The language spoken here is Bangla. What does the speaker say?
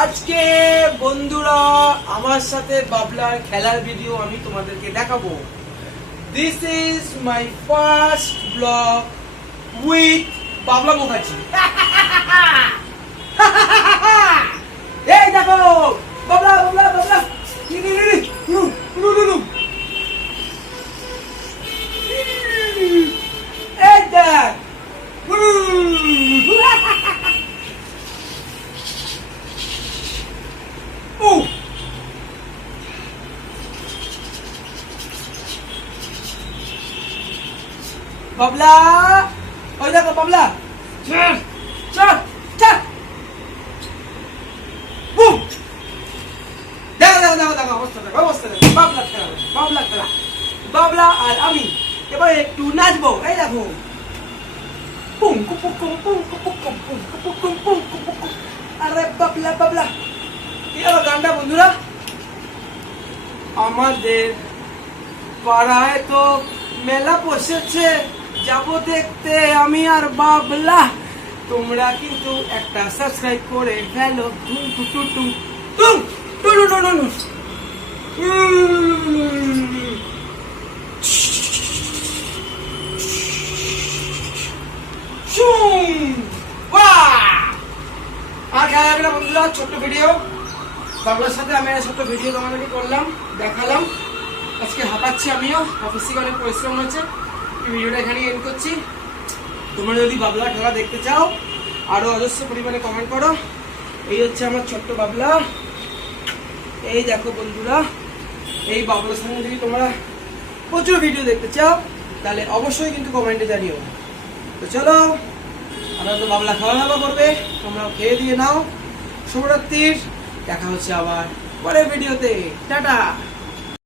আজকে বন্ধুরা আমার সাথে বাবলার খেলার ভিডিও আমি তোমাদেরকে দেখাবো। This is my first blog with বাবলা মুখার্জি। এই দেখো বাবলা বাবলা বাবলা এই দেখ বাবলা, ওই দেখো বাবলা, চল চল চল, বুম, দেখো দেখো দেখো দেখো অবস্থা দেখো অবস্থা দেখো, বাবলা খেলা বাবলা খেলা, বাবলা আর আমি এবার একটু নাচবো। এই দেখো পুম কুপুম কুম পুম কুপুম কুম পুম কুপুম কুম পুম কুপুম কুম। আরে বাবলা বাবলা, কি হলো গানটা বন্ধুরা? আমাদের পাড়ায় তো মেলা বসেছে, যাবো দেখতে আমি আর বাবলা। তোমরা কিন্তু একটা সাবস্ক্রাইব করে ফেলো। টুম টু টু টু টুম টু টু টু টু। আর খেলা যাবে না বন্ধুরা, ছোট্ট ভিডিও বাবলার সাথে আমি ছোট্ট ভিডিও তোমাদেরকে করলাম, দেখালাম। আজকে হাঁপাচ্ছি আমিও, অফিস থেকে অনেক পরিশ্রম হয়েছে। ভিডিওটা এখানে এন্ড করছি। তোমরা যদি বাবলা খেলা দেখতে চাও আরো অজস্র পরিমাণে কমেন্ট করো। এই হচ্ছে আমার ছোট্ট বাবলা। এই দেখো বন্ধুরা, এই বাবলার সঙ্গে যদি তোমরা প্রচুর ভিডিও দেখতে চাও তাহলে অবশ্যই কিন্তু কমেন্টে জানিও। তো চলো, আমরা তো বাবলা খাওয়া দাওয়া করবে, তোমরাও খেয়ে দিয়ে নাও। শুভরাত্রির, দেখা হচ্ছে আবার পরের ভিডিওতে। টাটা।